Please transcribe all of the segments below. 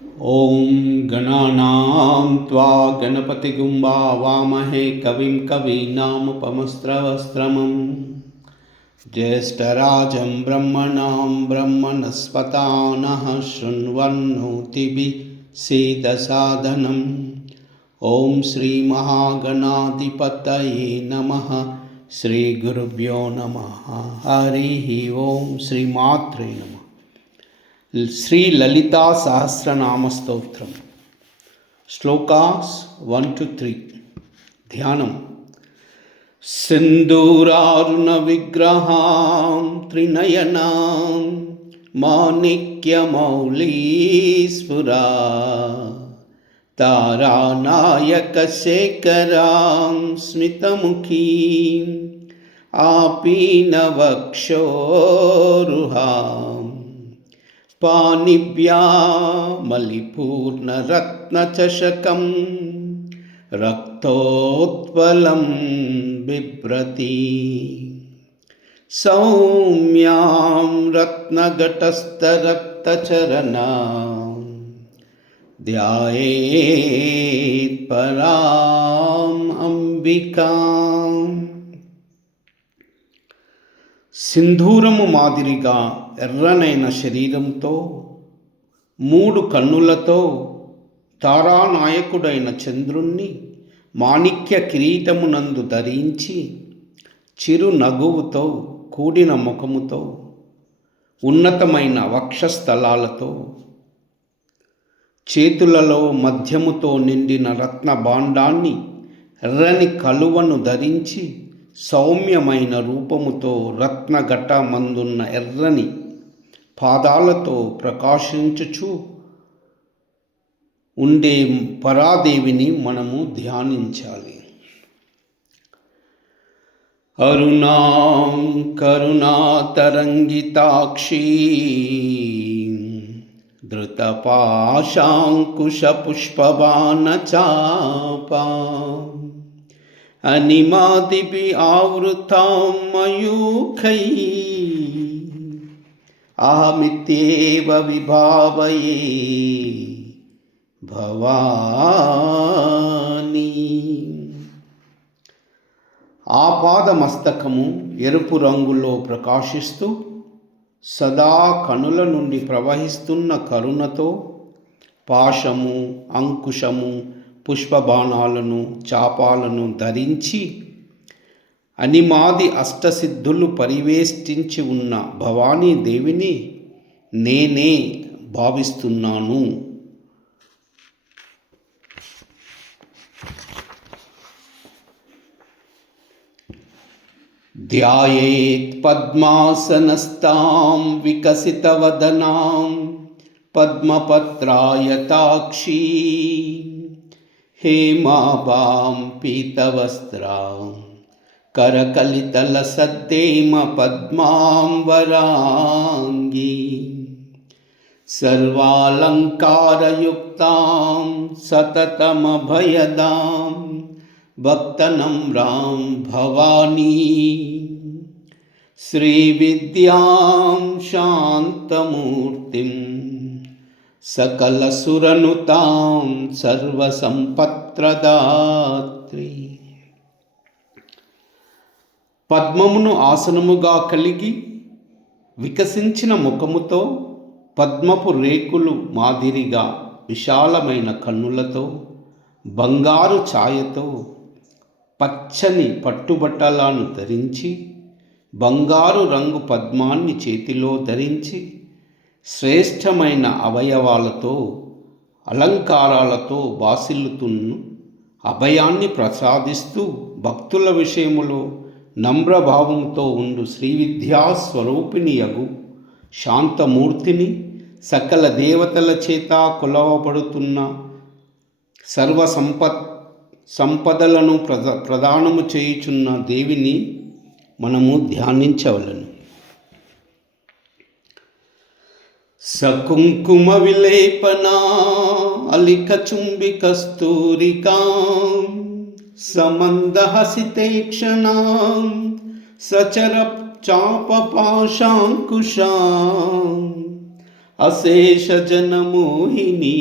ॐ गणानां त्वा गणपतिगुं वामहे कविं कवीनामुपमस्रवस्त्रमं ज्येष्ठराजं ब्रह्मणां ब्रह्मणस्पता नः शृण्वन्नोतिभिः सीदसादनम् ॐ श्रीमहागणाधिपतये नमः। श्रीगुरुभ्यो नमः। हरिः ॐ। श्रीमात्रे नमः। శ్రీ లలితా సహస్రనామ స్తోత్రం శ్లోకాస్ 1-3 ధ్యానం. సింధూరారుణ విగ్రహాం త్రినయనాం మాణిక్యమౌళీస్ఫురా తారానాయక శేఖరాం స్మితముఖీం ఆపీనవక్షోరుహాం పాణిభ్యా మలిపూర్ణరత్నచషకం రక్తోత్పలం బిభ్రతి సౌమ్యాం రత్నఘటస్థరక్తచరణాం ధ్యాయేత్ పరాం అంబికాం. సింధూరము మాదిరిగా ఎర్రనైన శరీరంతో 3 కన్నులతో తారానాయకుడైన చంద్రుణ్ణి మాణిక్య కిరీటమునందు ధరించి చిరు నగువుతో కూడిన ముఖముతో ఉన్నతమైన వక్షస్థలాలతో చేతులలో మధ్యముతో నిండిన రత్న భాండాన్ని ఎర్రని కలువను ధరించి సౌమ్యమైన రూపముతో రత్నఘట మందున్న ఎర్రని పాదాలతో ప్రకాశించుచు ఉండే పరాదేవిని మనము ధ్యానించాలి. అరుణాం కరుణాతరంగితాక్షీ ధృతపాశాంకుశపుష్పబాణచాపా అనిమాదిభి ఆవృతాం మయూఖైః అహమిత్యేవ విభావయే భవాని. ఆపాదమస్తకము ఎరుపు రంగులో ప్రకాశిస్తూ సదా కనుల నుండి ప్రవహిస్తున్న కరుణతో పాశము, అంకుశము, పుష్పబాణాలను, చాపాలను ధరించి అనిమాది అష్టసిద్ధులు పరివేష్టించి ఉన్న భవానీదేవిని నేనే భావిస్తున్నాను. ధ్యాయేత్ పద్మాసనస్తాం వికసితవదనాం పద్మపత్రాయతాక్షీ హేమాభాం పీతవస్త్రాం కరకలితలసద్దేమ పద్మాంబరాంగీ సర్వాలంకారయుక్తాం సతతమభయదాం భక్తనమ్రాం భవానీ శ్రీవిద్యాం శాంతమూర్తిం సకలసురనుతాం సర్వసంపత్ప్రదాత్రి. పద్మమును ఆసనముగా కలిగి వికసించిన ముఖముతో పద్మపు రేకులు మాదిరిగా విశాలమైన కన్నులతో బంగారు ఛాయతో పచ్చని పట్టుబట్టలను ధరించి బంగారు రంగు పద్మాన్ని చేతిలో ధరించి శ్రేష్టమైన అవయవాలతో అలంకారాలతో బాసిల్లుతున్న అభయాన్ని ప్రసాదిస్తూ భక్తుల విషయములో నమ్రభావంతో ఉండు శ్రీవిద్యాస్వరూపిణియగు శాంతమూర్తిని, సకల దేవతల చేత కొలవబడుతున్న సంపదలను ప్రదానము చేయుచున్న దేవిని మనము ధ్యానించవలను. సకుంకుమ విలేపనా అలిక చుంబి కస్తూరికాం సమందహసితే క్షణాం సచర చాపపాశాంకుశాం అశేషజనమోహిని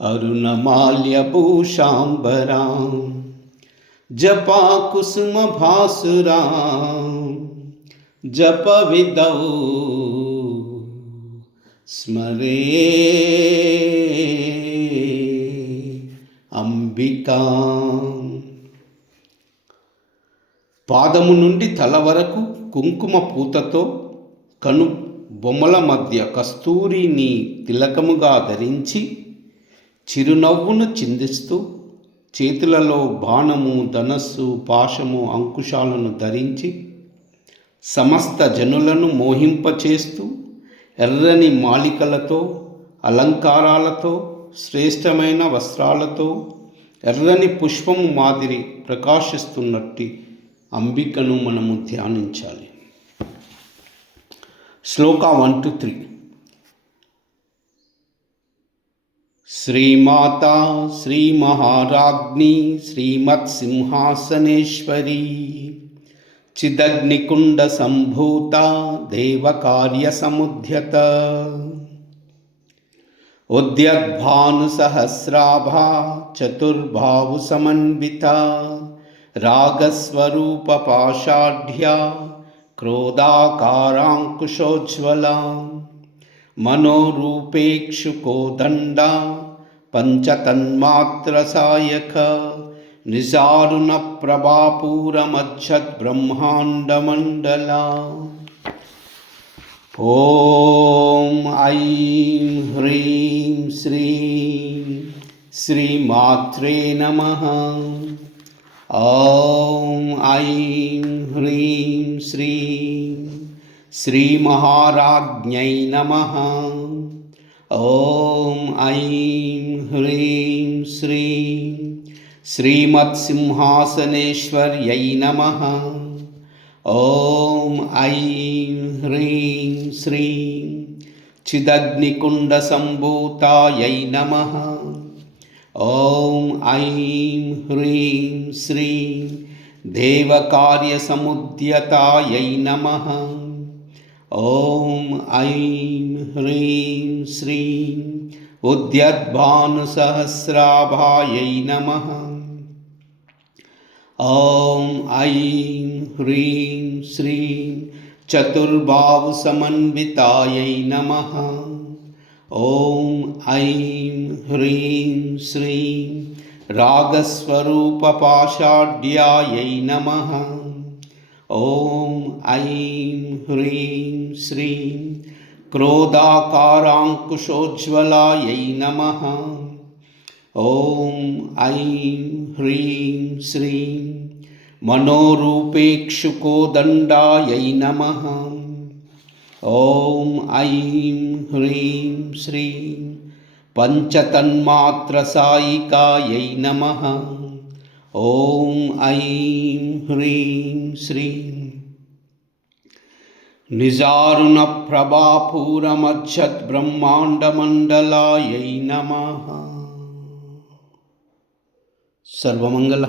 అరుణమాల్యభూషాంబరాం జపాకుసుమభాసురాం జపవిదౌ స్మరే అంబికా. పాదము నుండి తల వరకు కుంకుమ పూతతో కను బొమ్మల మధ్య కస్తూరిని తిలకముగా ధరించి చిరునవ్వును చిందిస్తూ చేతులలో బాణము, ధనస్సు, పాశము, అంకుశాలను ధరించి సమస్త జనులను మోహింపచేస్తూ ఎర్రని మాలికలతో, అలంకారాలతో, శ్రేష్టమైన వస్త్రాలతో ఎర్రని పుష్పము మాదిరి ప్రకాశిస్తున్నట్టి అంబికను మనము ధ్యానించాలి. శ్లోక 1-3. శ్రీమాతా శ్రీ మహారాజ్ఞి శ్రీమత్సింహాసనేశ్వరీ చిదగ్నికుండ సంభూత దేవకార్య సముద్యత ఉద్యద్భానుసహస్రాభా చతుర్బాహు సమన్విత రాగస్వరూప పాషాఢ్యా క్రోధాకారాంకుశోజ్వలా మనోరూపేక్షుకోదండ పంచతన్మాత్ర సాయక నిజారుణ ప్రభాపూరమజ్జత్ బ్రహ్మాండమండలా. ఓం ఐం హ్రీం శ్రీం శ్రీమాత్రే నమః. ఓం ఐం హ్రీం శ్రీం శ్రీమహారాజ్ఞై నమః. ఓం ఐం హ్రీం శ్రీం శ్రీమత్సింహాసనేశ్వర్యై నమః. ఓం ఐం హ్రీం శ్రీం చిదగ్నికుండ సంభూతాయై నమః. ఓం ఐం హ్రీం శ్రీం దేవకార్య సముద్యతాయై నమః. ఓం ఐం హ్రీం శ్రీం ఉద్యద్భానుసహస్రాభాయై నమః. ఓం ఐం హ్రీం శ్రీం చతుర్బాహు సమన్వితాయై నమః. ఓం ఐం హ్రీం శ్రీం రాగస్వరూప పాషాఢ్యాయై నమః. ఓం ఐం హ్రీం శ్రీం క్రోధాకారాంకుశోజ్వలాయై నమః. ఓం ఐం హ్రీం శ్రీం మనోరూపేక్షుకోదండాయై నమః. ఓం ఐం హ్రీం శ్రీం పంచతన్మాత్ర సాయికాయై నమః. ఓం ఐం హ్రీం శ్రీం నిజారుణ ప్రభాపూరమజ్జత్ బ్రహ్మాండమండలాయై నమః. సర్వమంగళ.